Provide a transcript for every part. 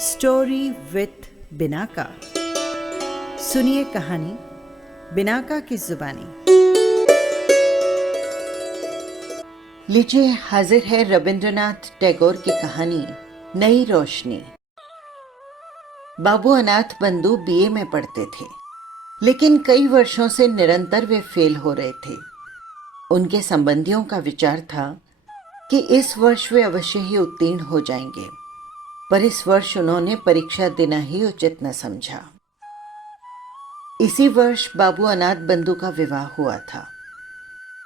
Story with Binaca. सुनिए कहानी Binaca की जुबानी। लीजिए, हाजिर है रविंद्रनाथ टैगोर की कहानी नई रोशनी। बाबू अनाथ बंधु बीए में पढ़ते थे, लेकिन कई वर्षों से निरंतर वे फेल हो रहे थे। उनके संबंधियों का विचार था कि इस वर्ष वे अवश्य ही उत्तीर्ण हो जाएंगे, पर इस वर्ष उन्होंने परीक्षा देना ही उचित न समझा। इसी वर्ष बाबू अनाथ बंधु का विवाह हुआ था।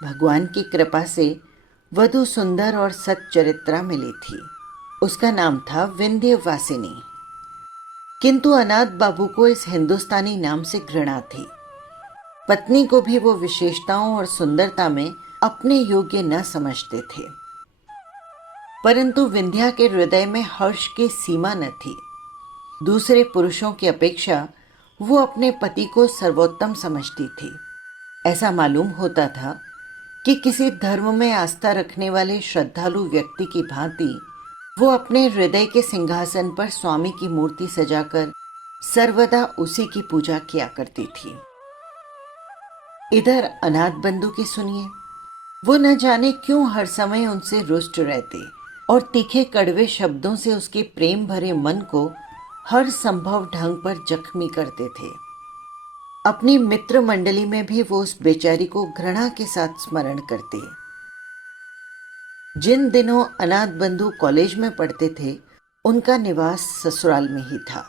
भगवान की कृपा से वधु सुंदर और सच्चरित्रा मिली थी। उसका नाम था विंध्यवासिनी। किंतु अनाथ बाबू को इस हिंदुस्तानी नाम से घृणा थी। पत्नी को भी वो विशेषताओं और सुंदरता में अपने योग्य न समझते थे, परंतु विंध्या के हृदय में हर्ष की सीमा न थी। दूसरे पुरुषों की अपेक्षा वो अपने पति को सर्वोत्तम समझती थी। ऐसा मालूम होता था कि किसी धर्म में आस्था रखने वाले श्रद्धालु व्यक्ति की भांति वो अपने हृदय के सिंहासन पर स्वामी की मूर्ति सजाकर सर्वदा उसी की पूजा किया करती थी। इधर अनाथ बंधु की सुनिए, वो न जाने क्यों हर समय उनसे रुष्ट रहते और तीखे कड़वे शब्दों से उसके प्रेम भरे मन को हर संभव ढंग पर जख्मी करते थे। अपनी मित्र मंडली में भी वो उस बेचारी को घृणा के साथ स्मरण करते। जिन दिनों अनाथ बंधु कॉलेज में पढ़ते थे, उनका निवास ससुराल में ही था।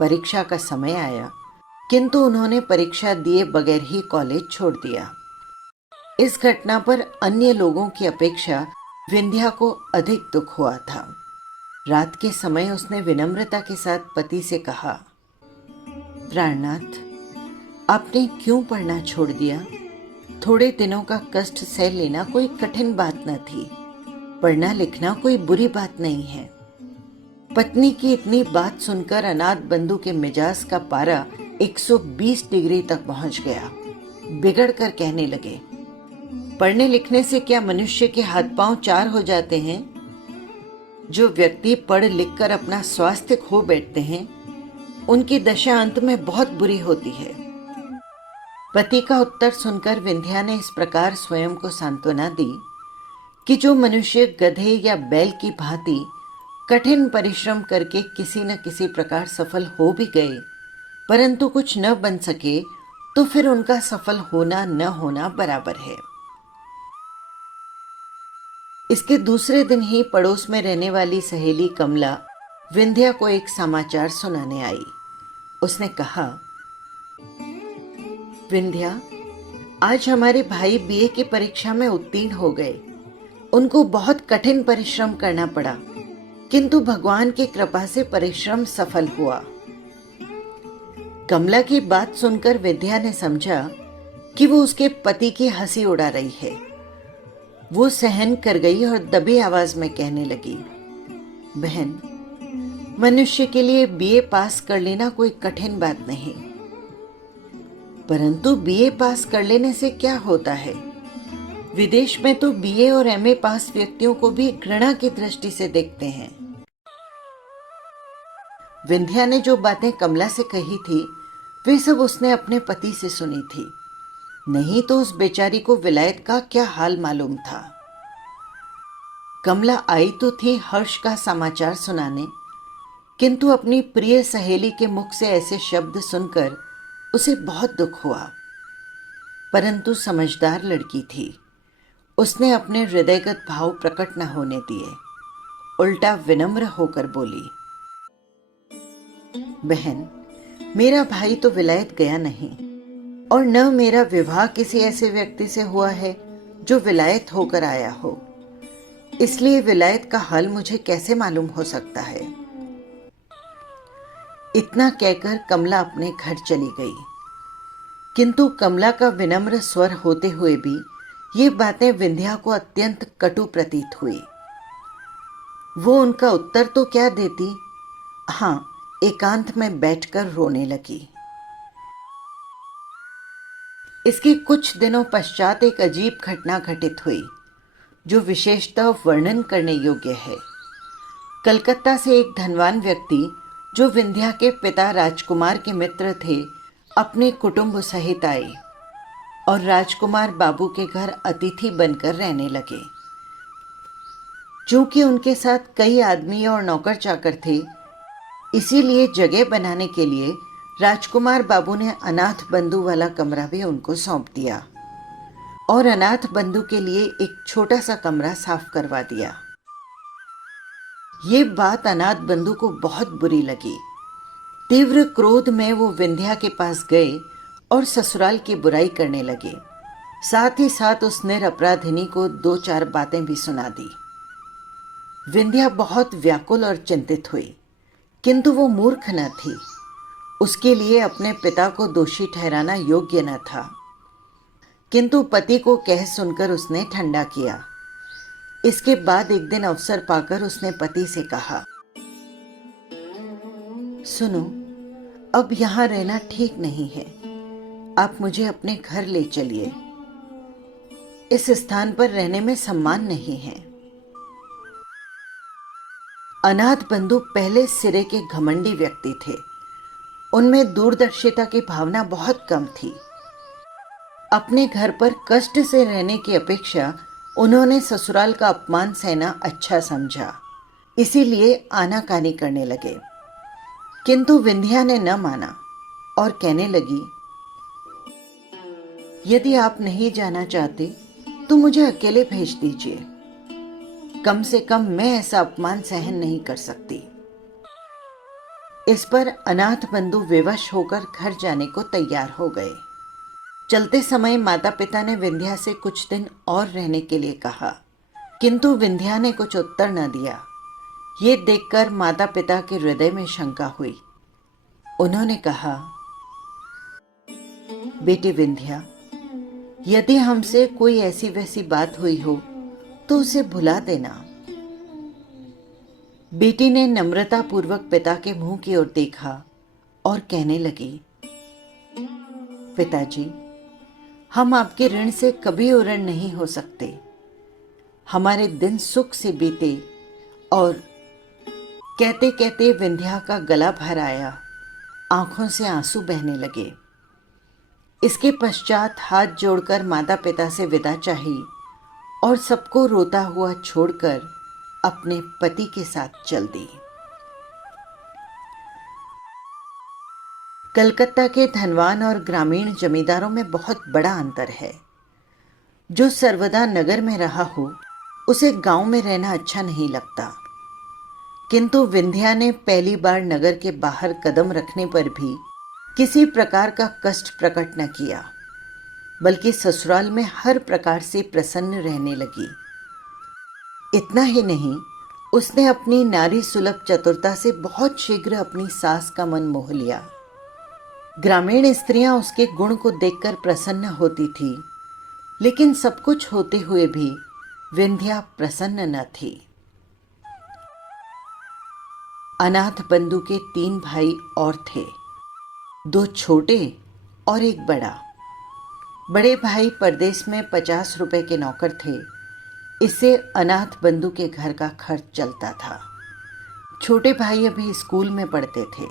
परीक्षा का समय आया, किंतु उन्होंने परीक्षा दिए बगैर ही कॉलेज छोड़ दिया। इस घटना पर अन्य लोगों की अपेक्षा विंध्या को अधिक दुख हुआ था। रात के समय उसने विनम्रता के साथ पति से कहा, प्राणनाथ, आपने क्यों पढ़ना छोड़ दिया? थोड़े दिनों का कष्ट सह लेना कोई कठिन बात न थी। पढ़ना लिखना कोई बुरी बात नहीं है। पत्नी की इतनी बात सुनकर अनाथ बंधु के मिजाज का पारा 120 डिग्री तक पहुंच गया। बिगड़ कर कहने लगे, पढ़ने लिखने से क्या मनुष्य के हाथ पांव चार हो जाते हैं? जो व्यक्ति पढ़ लिख कर अपना स्वास्थ्य खो बैठते हैं, उनकी दशा अंत में बहुत बुरी होती है। पति का उत्तर सुनकर विंध्या ने इस प्रकार स्वयं को सांत्वना दी कि जो मनुष्य गधे या बैल की भांति कठिन परिश्रम करके किसी न किसी प्रकार सफल हो भी गए, परंतु कुछ न बन सके, तो फिर उनका सफल होना न होना बराबर है। इसके दूसरे दिन ही पड़ोस में रहने वाली सहेली कमला विंध्या को एक समाचार सुनाने आई। उसने कहा, विंध्या, आज हमारे भाई बीए की परीक्षा में उत्तीर्ण हो गए। उनको बहुत कठिन परिश्रम करना पड़ा, किंतु भगवान की कृपा से परिश्रम सफल हुआ। कमला की बात सुनकर विंध्या ने समझा कि वो उसके पति की हंसी उड़ा रही है। वो सहन कर गई और दबी आवाज में कहने लगी, बहन, मनुष्य के लिए बीए पास कर लेना कोई कठिन बात नहीं, परंतु बीए पास कर लेने से क्या होता है? विदेश में तो बीए और एमए पास व्यक्तियों को भी घृणा की दृष्टि से देखते हैं। विंध्या ने जो बातें कमला से कही थी, वे सब उसने अपने पति से सुनी थी। नहीं तो उस बेचारी को विलायत का क्या हाल मालूम था। कमला आई तो थी हर्ष का समाचार सुनाने, किंतु अपनी प्रिय सहेली के मुख से ऐसे शब्द सुनकर उसे बहुत दुख हुआ। परंतु समझदार लड़की थी। उसने अपने हृदयगत भाव प्रकट न होने दिए, उल्टा विनम्र होकर बोली, बहन, मेरा भाई तो विलायत गया नहीं, और न मेरा विवाह किसी ऐसे व्यक्ति से हुआ है जो विलायत होकर आया हो। इसलिए विलायत का हाल मुझे कैसे मालूम हो सकता है? इतना कहकर कमला अपने घर चली गई। किंतु कमला का विनम्र स्वर होते हुए भी ये बातें विंध्या को अत्यंत कटु प्रतीत हुई। वो उनका उत्तर तो क्या देती, हाँ, एकांत में बैठकर रोने लगी। इसके कुछ दिनों पश्चात एक अजीब घटना घटित हुई, जो विशेषतः वर्णन करने योग्य है। कलकत्ता से एक धनवान व्यक्ति जो विंध्या के पिता राजकुमार के मित्र थे, अपने कुटुंब सहित आए और राजकुमार बाबू के घर अतिथि बनकर रहने लगे। चूंकि उनके साथ कई आदमी और नौकर चाकर थे, इसीलिए जगह बनाने के लिए राजकुमार बाबू ने अनाथ बंधु वाला कमरा भी उनको सौंप दिया और अनाथ बंधु के लिए एक छोटा सा कमरा साफ करवा दिया। ये बात अनाथ बंधु को बहुत बुरी लगी। तीव्र क्रोध में वो विंध्या के पास गए और ससुराल की बुराई करने लगे। साथ ही साथ उस निरपराधिनी को 2-4 बातें भी सुना दी। विंध्या बहुत व्याकुल और चिंतित हुई, किंतु वो मूर्ख न थी। उसके लिए अपने पिता को दोषी ठहराना योग्य न था, किंतु पति को कह सुनकर उसने ठंडा किया। इसके बाद एक दिन अवसर पाकर उसने पति से कहा, सुनो, अब यहाँ रहना ठीक नहीं है। आप मुझे अपने घर ले चलिए। इस स्थान पर रहने में सम्मान नहीं है। अनाथ बंधु पहले सिरे के घमंडी व्यक्ति थे। उनमें दूरदर्शिता की भावना बहुत कम थी। अपने घर पर कष्ट से रहने की अपेक्षा उन्होंने ससुराल का अपमान सहना अच्छा समझा, इसीलिए आनाकानी करने लगे। किंतु विंध्या ने न माना और कहने लगी, यदि आप नहीं जाना चाहते तो मुझे अकेले भेज दीजिए। कम से कम मैं ऐसा अपमान सहन नहीं कर सकती। इस पर अनाथ बंधु विवश होकर घर जाने को तैयार हो गए। चलते समय माता पिता ने विंध्या से कुछ दिन और रहने के लिए कहा, किंतु विंध्या ने कुछ उत्तर न दिया। ये देखकर माता पिता के हृदय में शंका हुई। उन्होंने कहा, बेटी विंध्या, यदि हमसे कोई ऐसी वैसी बात हुई हो तो उसे भुला देना। बेटी ने नम्रता पूर्वक पिता के मुंह की ओर देखा और कहने लगी, पिताजी, हम आपके ऋण से कभी उऋण नहीं हो सकते। हमारे दिन सुख से बीते। और कहते कहते विंध्या का गला भर आया, आंखों से आंसू बहने लगे। इसके पश्चात हाथ जोड़कर माता पिता से विदा चाही और सबको रोता हुआ छोड़कर अपने पति के साथ चल दी। कलकत्ता के धनवान और ग्रामीण जमींदारों में बहुत बड़ा अंतर है। जो सर्वदा नगर में रहा हो, उसे गांव में रहना अच्छा नहीं लगता। किंतु विंध्या ने पहली बार नगर के बाहर कदम रखने पर भी किसी प्रकार का कष्ट प्रकट न किया, बल्कि ससुराल में हर प्रकार से प्रसन्न रहने लगी। इतना ही नहीं, उसने अपनी नारी सुलभ चतुरता से बहुत शीघ्र अपनी सास का मन मोह लिया। ग्रामीण स्त्रियां उसके गुण को देखकर प्रसन्न होती थी, लेकिन सब कुछ होते हुए भी विंध्या प्रसन्न न थी। अनाथ बंधु के 3 भाई और थे, 2 छोटे और एक बड़ा। बड़े भाई परदेश में 50 रुपए के नौकर थे। इससे अनाथ बंधु के घर का खर्च चलता था। छोटे भाई अभी स्कूल में पढ़ते थे।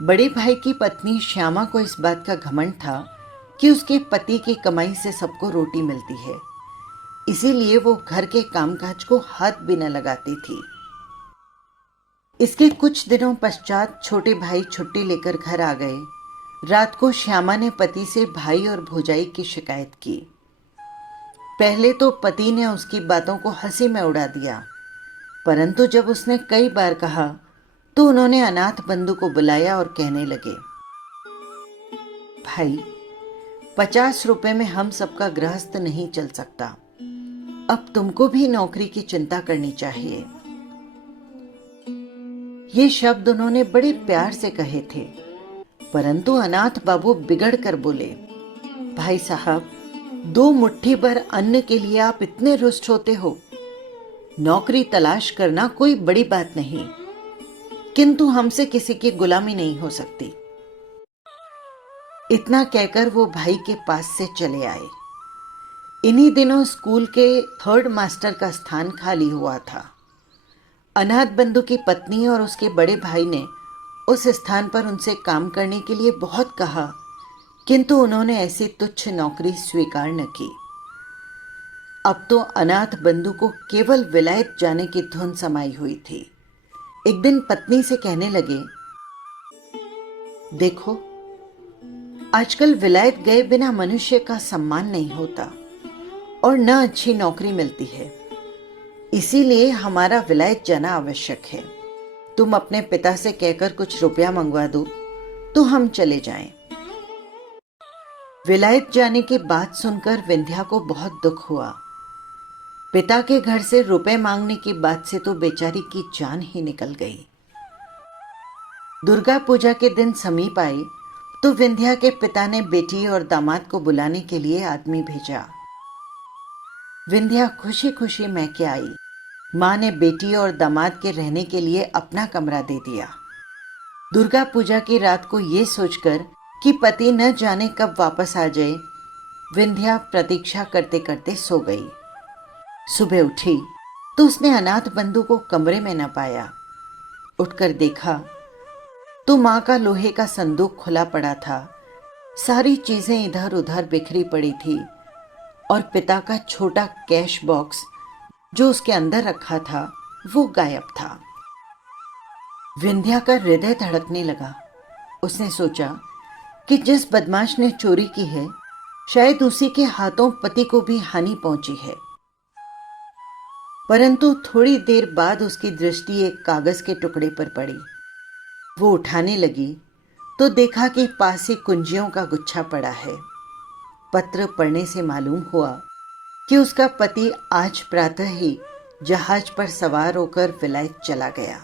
बड़े भाई की पत्नी श्यामा को इस बात का घमंड था कि उसके पति की कमाई से सबको रोटी मिलती है, इसीलिए वो घर के कामकाज को हाथ भी न लगाती थी। इसके कुछ दिनों पश्चात छोटे भाई छुट्टी लेकर घर आ गए। रात को श्यामा ने पति से भाई और भौजाई की शिकायत की। पहले तो पति ने उसकी बातों को हंसी में उड़ा दिया, परंतु जब उसने कई बार कहा तो उन्होंने अनाथ बंधु को बुलाया और कहने लगे, भाई, 50 रुपए में हम सबका गृहस्थ नहीं चल सकता। अब तुमको भी नौकरी की चिंता करनी चाहिए। ये शब्द उन्होंने बड़े प्यार से कहे थे, परंतु अनाथ बाबू बिगड़ कर बोले, भाई साहब, 2 मुट्ठी भर अन्न के लिए आप इतने रुष्ट होते हो। नौकरी तलाश करना कोई बड़ी बात नहीं, किंतु हमसे किसी की गुलामी नहीं हो सकती। इतना कहकर वो भाई के पास से चले आए। इन्हीं दिनों स्कूल के 3rd मास्टर का स्थान खाली हुआ था। अनाथ बंधु की पत्नी और उसके बड़े भाई ने उस स्थान पर उनसे काम करने के लिए बहुत कहा, किंतु उन्होंने ऐसी तुच्छ नौकरी स्वीकार न की। अब तो अनाथ बंधु को केवल विलायत जाने की धुन समाई हुई थी। एक दिन पत्नी से कहने लगे, देखो, आजकल विलायत गए बिना मनुष्य का सम्मान नहीं होता और न अच्छी नौकरी मिलती है। इसीलिए हमारा विलायत जाना आवश्यक है। तुम अपने पिता से कहकर कुछ रुपया मंगवा दो तो हम चले जाएं। विलायत जाने की बात सुनकर विंध्या को बहुत दुख हुआ। पिता के घर से रुपए मांगने की बात से तो बेचारी की जान ही निकल गई। दुर्गा पूजा के दिन समीप आई तो विंध्या के पिता ने बेटी और दामाद को बुलाने के लिए आदमी भेजा। विंध्या खुशी खुशी मैके आई। माँ ने बेटी और दामाद के रहने के लिए अपना कमरा दे दिया। दुर्गा पूजा की रात को ये सोचकर कि पति न जाने कब वापस आ जाए, विंध्या प्रतीक्षा करते करते सो गई। सुबह उठी तो उसने अनाथ बंधु को कमरे में न पाया। उठकर देखा तो माँ का लोहे का संदूक खुला पड़ा था। सारी चीजें इधर उधर बिखरी पड़ी थी और पिता का छोटा कैश बॉक्स जो उसके अंदर रखा था वो गायब था। विंध्या का हृदय धड़कने लगा। उसने सोचा कि जिस बदमाश ने चोरी की है शायद उसी के हाथों पति को भी हानि पहुंची है। परंतु थोड़ी देर बाद उसकी दृष्टि एक कागज के टुकड़े पर पड़ी। वो उठाने लगी तो देखा कि पास ही कुंजियों का गुच्छा पड़ा है। पत्र पढ़ने से मालूम हुआ कि उसका पति आज प्रातः ही जहाज पर सवार होकर विलायत चला गया।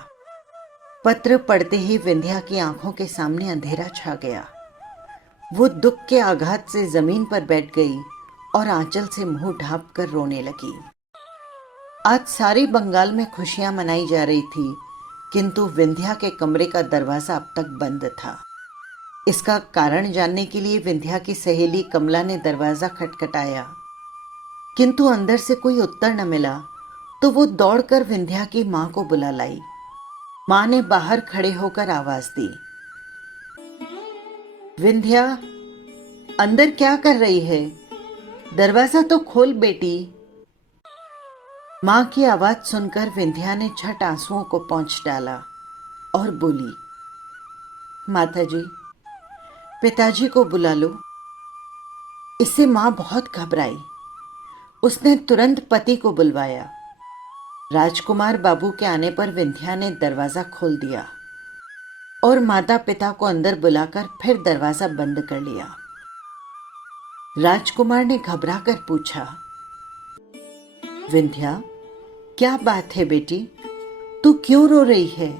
पत्र पढ़ते ही विंध्या की आंखों के सामने अंधेरा छा गया। वो दुख के आघात से जमीन पर बैठ गई और आंचल से मुंह ढांप कर रोने लगी। आज सारे बंगाल में खुशियां मनाई जा रही थी, किंतु विंध्या के कमरे का दरवाजा अब तक बंद था। इसका कारण जानने के लिए विंध्या की सहेली कमला ने दरवाजा खटखटाया, किंतु अंदर से कोई उत्तर न मिला तो वो दौड़कर विंध्या की मां को बुला लाई। मां ने बाहर खड़े होकर आवाज दी, विंध्या, अंदर क्या कर रही है? दरवाजा तो खोल बेटी। मां की आवाज सुनकर विंध्या ने झट आंसुओं को पोंछ डाला और बोली, माताजी, पिताजी को बुला लो। इससे मां बहुत घबराई। उसने तुरंत पति को बुलवाया। राजकुमार बाबू के आने पर विंध्या ने दरवाजा खोल दिया और माता पिता को अंदर बुलाकर फिर दरवाजा बंद कर लिया। राजकुमार ने घबराकर पूछा, विंध्या, क्या बात है बेटी? तू क्यों रो रही है?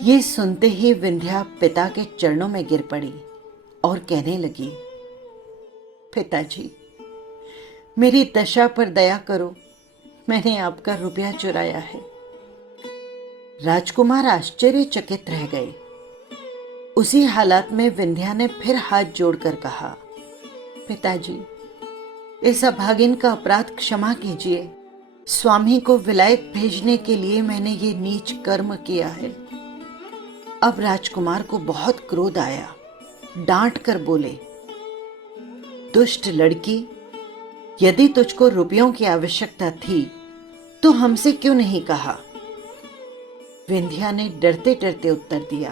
ये सुनते ही विंध्या पिता के चरणों में गिर पड़ी और कहने लगी, पिताजी, मेरी दशा पर दया करो। मैंने आपका रुपया चुराया है। राजकुमार आश्चर्यचकित रह गए। उसी हालात में विंध्या ने फिर हाथ जोड़कर कहा, पिताजी, इस अभागिन का अपराध क्षमा कीजिए। स्वामी को विलायत भेजने के लिए मैंने ये नीच कर्म किया है। अब राजकुमार को बहुत क्रोध आया। डांट कर बोले, दुष्ट लड़की, यदि तुझको रुपयों की आवश्यकता थी तो हमसे क्यों नहीं कहा? विंध्या ने डरते डरते उत्तर दिया,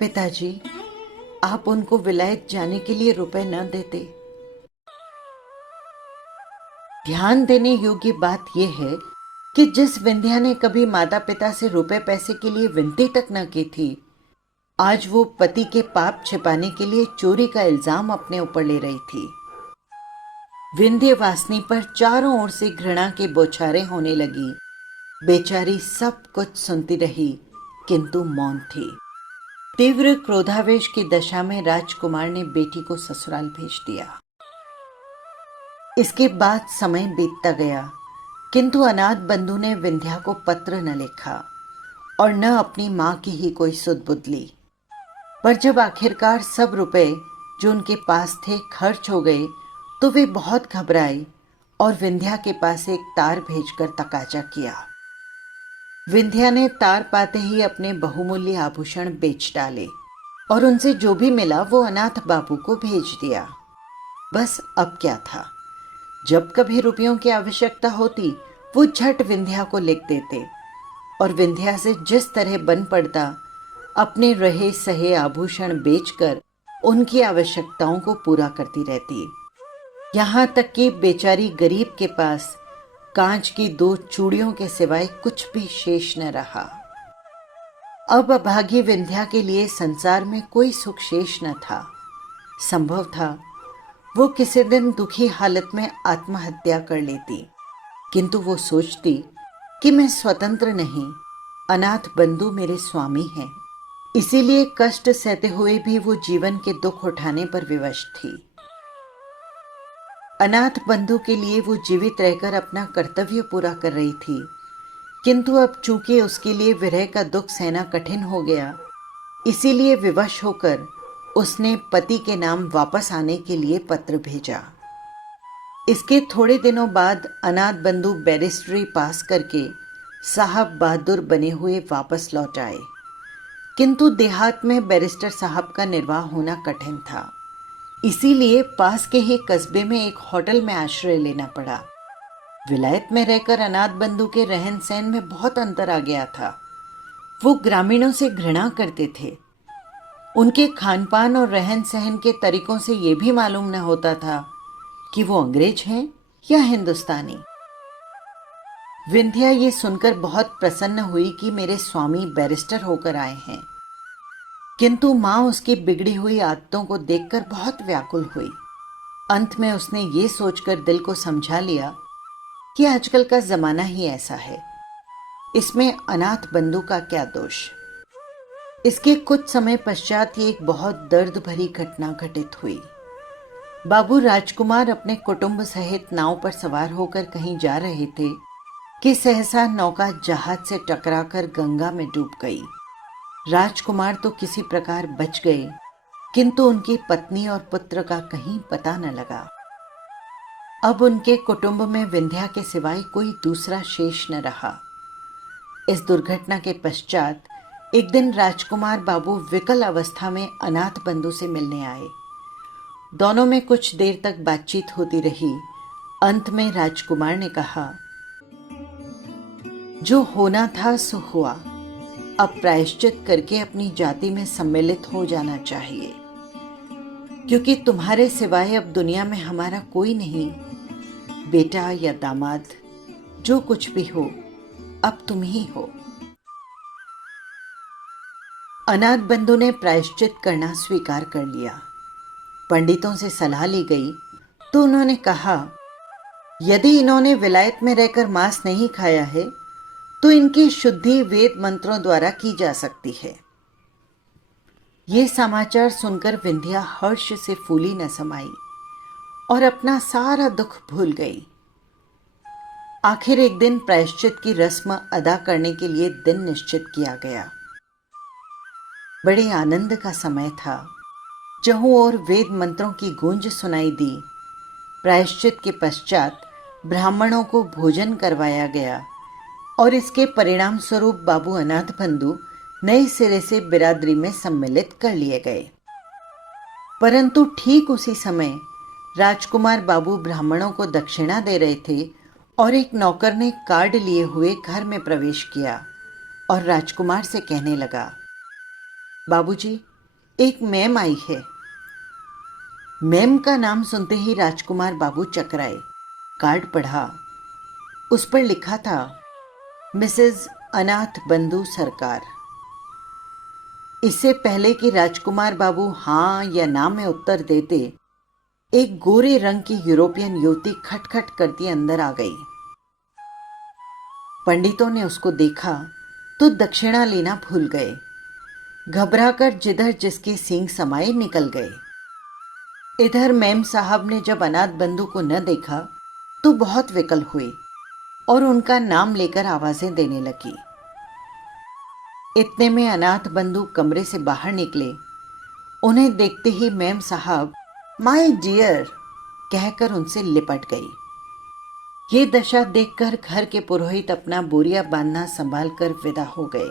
पिताजी, आप उनको विलायत जाने के लिए रुपए न देते। ध्यान देने योग्य बात यह है कि जिस विंध्या ने कभी माता पिता से रुपए पैसे के लिए विनती तक न की थी, आज वो पति के पाप छिपाने के लिए चोरी का इल्जाम अपने ऊपर ले रही थी। विंध्यवासिनी पर चारों ओर से घृणा के बौछारें होने लगी। बेचारी सब कुछ सुनती रही किंतु मौन थी। तीव्र क्रोधावेश की दशा में राजकुमार ने बेटी को ससुराल भेज दिया। इसके बाद समय बीतता गया, किंतु अनाथ बंधु ने विंध्या को पत्र न लिखा और न अपनी मां की ही कोई सुध बुध ली। पर जब आखिरकार सब रुपए जो उनके पास थे खर्च हो गए तो वे बहुत घबराई और विंध्या के पास एक तार भेजकर तकाजा किया। विंध्या ने तार पाते ही अपने बहुमूल्य आभूषण बेच डाले और उनसे जो भी मिला वो अनाथ बाबू को भेज दिया। बस अब क्या था, जब कभी रुपयों की आवश्यकता होती वो झट विंध्या को लिख देते और विंध्या से जिस तरह बन पड़ता अपने रहे सहे आभूषण बेचकर उनकी आवश्यकताओं को पूरा करती रहती। यहाँ तक कि बेचारी गरीब के पास कांच की 2 चूड़ियों के सिवाय कुछ भी शेष न रहा। अब अभागी विंध्या के लिए संसार में कोई सुख शेष न था। संभव था वो किसी दिन दुखी हालत में आत्महत्या कर लेती, किंतु वो सोचती कि मैं स्वतंत्र नहीं, अनाथ बंधु मेरे स्वामी हैं। इसीलिए कष्ट सहते हुए भी वो जीवन के दुख उठाने पर विवश थी। अनाथ बंधु के लिए वो जीवित रहकर अपना कर्तव्य पूरा कर रही थी, किंतु अब चूंकि उसके लिए विरह का दुख सहना कठिन हो गया, इसीलिए विवश होकर उसने पति के नाम वापस आने के लिए पत्र भेजा। इसके थोड़े दिनों बाद अनाथ बंधु बैरिस्ट्री पास करके साहब बहादुर बने हुए वापस लौट आए, किंतु देहात में बैरिस्टर साहब का निर्वाह होना कठिन था। इसीलिए पास के ही कस्बे में एक होटल में आश्रय लेना पड़ा। विलायत में रहकर अनाथ बंधु के रहन सहन में बहुत अंतर आ गया था। वो ग्रामीणों से घृणा करते थे। उनके खान पान और रहन सहन के तरीकों से ये भी मालूम न होता था कि वो अंग्रेज हैं या हिंदुस्तानी। विंध्या ये सुनकर बहुत प्रसन्न हुई कि मेरे स्वामी बैरिस्टर होकर आए हैं, किंतु माँ उसकी बिगड़ी हुई आदतों को देखकर बहुत व्याकुल हुई। अंत में उसने ये सोचकर दिल को समझा लिया कि आजकल का जमाना ही ऐसा है, इसमें अनाथ बंधु का क्या दोष। इसके कुछ समय पश्चात ही एक बहुत दर्द भरी घटना घटित हुई। बाबू राजकुमार अपने कुटुंब सहित नाव पर सवार होकर कहीं जा रहे थे कि सहसा नौका जहाज से टकराकर गंगा में डूब गई। राजकुमार तो किसी प्रकार बच गए, किंतु उनकी पत्नी और पुत्र का कहीं पता न लगा। अब उनके कुटुंब में विंध्या के सिवाय कोई दूसरा शेष न रहा। इस दुर्घटना के पश्चात एक दिन राजकुमार बाबू विकल अवस्था में अनाथ बंधु से मिलने आए। दोनों में कुछ देर तक बातचीत होती रही। अंत में राजकुमार ने कहा, जो होना था सो हुआ, अब प्रायश्चित करके अपनी जाति में सम्मिलित हो जाना चाहिए, क्योंकि तुम्हारे सिवाय अब दुनिया में हमारा कोई नहीं। बेटा या दामाद, जो कुछ भी हो, अब तुम ही हो। अनाथ बंधु ने प्रायश्चित करना स्वीकार कर लिया। पंडितों से सलाह ली गई तो उन्होंने कहा, यदि इन्होंने विलायत में रहकर मांस नहीं खाया है तो इनकी शुद्धि वेद मंत्रों द्वारा की जा सकती है। ये समाचार सुनकर विंध्या हर्ष से फूली न समाई और अपना सारा दुख भूल गई। आखिर एक दिन प्रायश्चित की रस्म अदा करने के लिए दिन निश्चित किया गया। बड़े आनंद का समय था। चहुं ओर वेद मंत्रों की गूंज सुनाई दी। प्रायश्चित के पश्चात ब्राह्मणों को भोजन करवाया गया और इसके परिणाम स्वरूप बाबू अनाथ बंधु नए सिरे से बिरादरी में सम्मिलित कर लिए गए। परंतु ठीक उसी समय राजकुमार बाबू ब्राह्मणों को दक्षिणा दे रहे थे और एक नौकर ने कार्ड लिए हुए घर में प्रवेश किया और राजकुमार से कहने लगा, बाबूजी, एक मैम आई है। मैम का नाम सुनते ही राजकुमार बाबू चकराए। कार्ड पढ़ा। उस पर लिखा था, मिसेज अनाथ बंधु सरकार। इससे पहले कि राजकुमार बाबू हाँ या ना में उत्तर देते, एक गोरे रंग की यूरोपियन युवती खटखट करती अंदर आ गई। पंडितों ने उसको देखा तो दक्षिणा लेना भूल गए। घबराकर जिधर जिसके सींग समाये निकल गए। इधर मैम साहब ने जब अनाथ बंधु को न देखा तो बहुत विकल हुई और उनका नाम लेकर आवाजें देने लगी। इतने में अनाथ बंधु कमरे से बाहर निकले। उन्हें देखते ही मैम साहब माय डियर कहकर उनसे लिपट गई। ये दशा देखकर घर के पुरोहित अपना बोरिया बांधना संभाल कर विदा हो गए।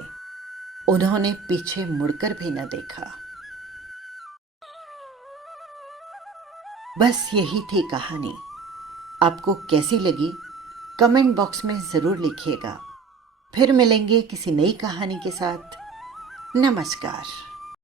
उन्होंने पीछे मुड़कर भी न देखा। बस यही थी कहानी। आपको कैसी लगी कमेंट बॉक्स में ज़रूर लिखिएगा। फिर मिलेंगे किसी नई कहानी के साथ। नमस्कार।